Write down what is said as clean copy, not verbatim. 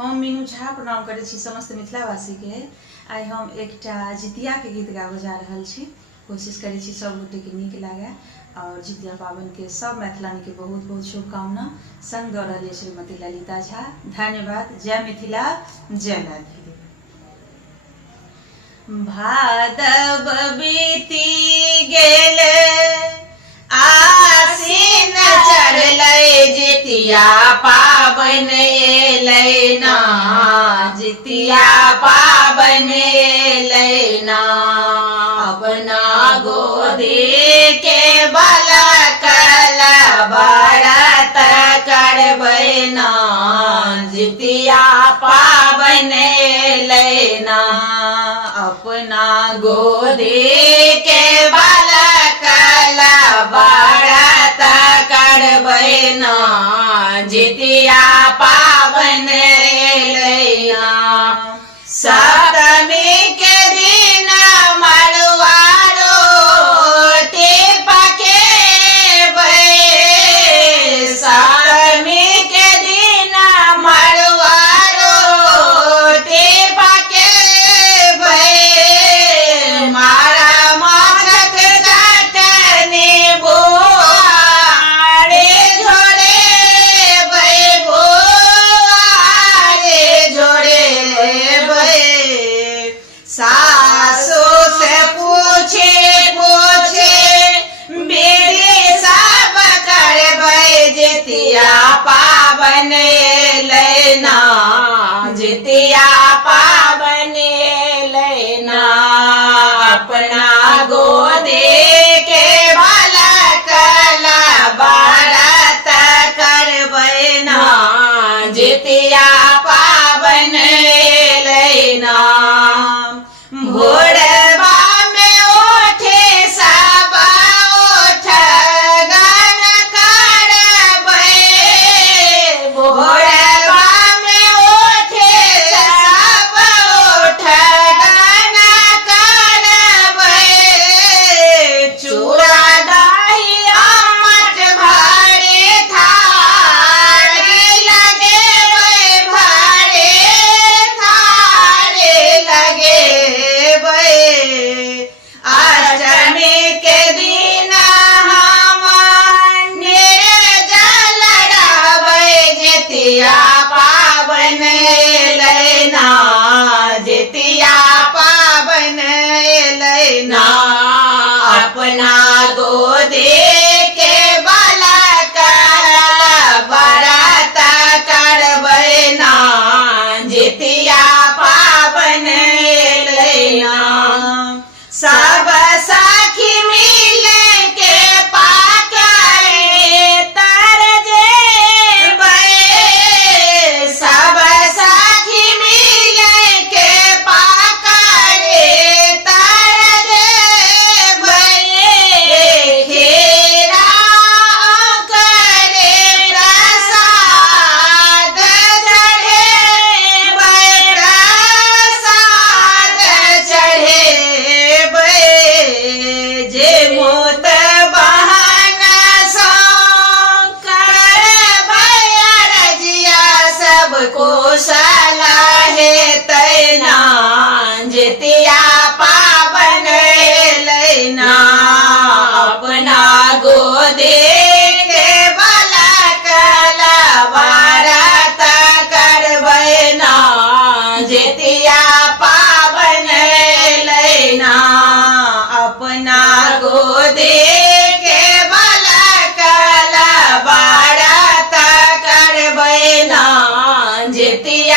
हम मीनू झा प्रणाम करै छी समस्त मिथिलावासी के। आइ हम एकटा जितिया के गीत गाबऽ जा रहल छी। कोशिश करै छी सब गोटे के नीक लागे और जितिया पावन के सब मैथिलानी के बहुत बहुत शुभकामना। संग दऽ रहल श्रीमती ललिता झा। धन्यवाद। जय मिथिला, जय मैथिली। भादव बीती गेल, आसीन चढ़लै, जितिया पाबन एलै ना, जितिया पाबन एलै ना। अपना गोदी के बालक व्रत करबै ना, जितिया पाबन एलै ना। अपना गोदी के बालक व्रत करबै ना, जितिया पाबन एलै ना। सप्तमी के दिन मड़ुआ रोटी पकेबै, सप्तमी के दिन मड़ुआ रोटी पकेबै। मारा माछक चटनी बोआरे झोरेबै, बोआरे झोरेबै। सासु से पूछे पूछे विधि सब करबै, जितिया पाबन एलै ना, जितिया पाबन एलै ना। अपना गोदी के बालक व्रत करबै ना, जितिया पाबन एलै ना। भोरवा में उठे सब ओठगन करबै, भोरवा में उठे सब ओठगन करबै। चूड़ा दही आमट भरे थारी लगेबै, भरे थारी लगेबै। अष्टमी के दिन हम निर्जल रहबै, जितिया पाबन एलै ना, जितिया पाबन एलै ना। अपना गोदी के बालक व्रत करबै ना, जितिया पाबन एलै ना। सब सखी मिल के पाकरि तर जेबै, सब सखी मिल के पाकरि तर जेबै। खीरा करे प्रसाद चढ़ेबै, प्रसाद चढ़ेबै। जे मोत बहन सँ करबै अरजिया, सब कुशल हेतै ना, जितिया पाबन एलै ना। अपना गोदी के बालक व्रत करबै ना, जितिया पाबन एलै ना। अपना गोदी के बालक व्रत करबै ना, जितिया